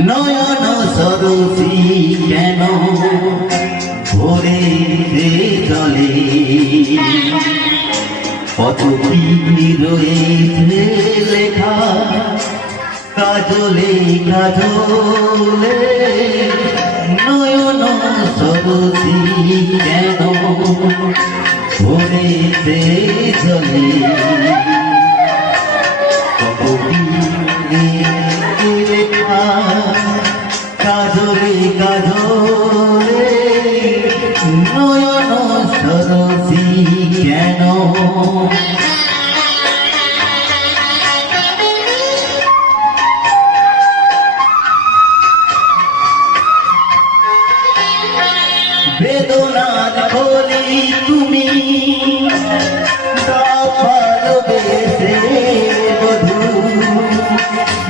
নয়ন সরসী কেন ভরে জলে কত রয়েছে লেখা কাজলে কাজলে নয়ন সরসী কেন ভরে জলে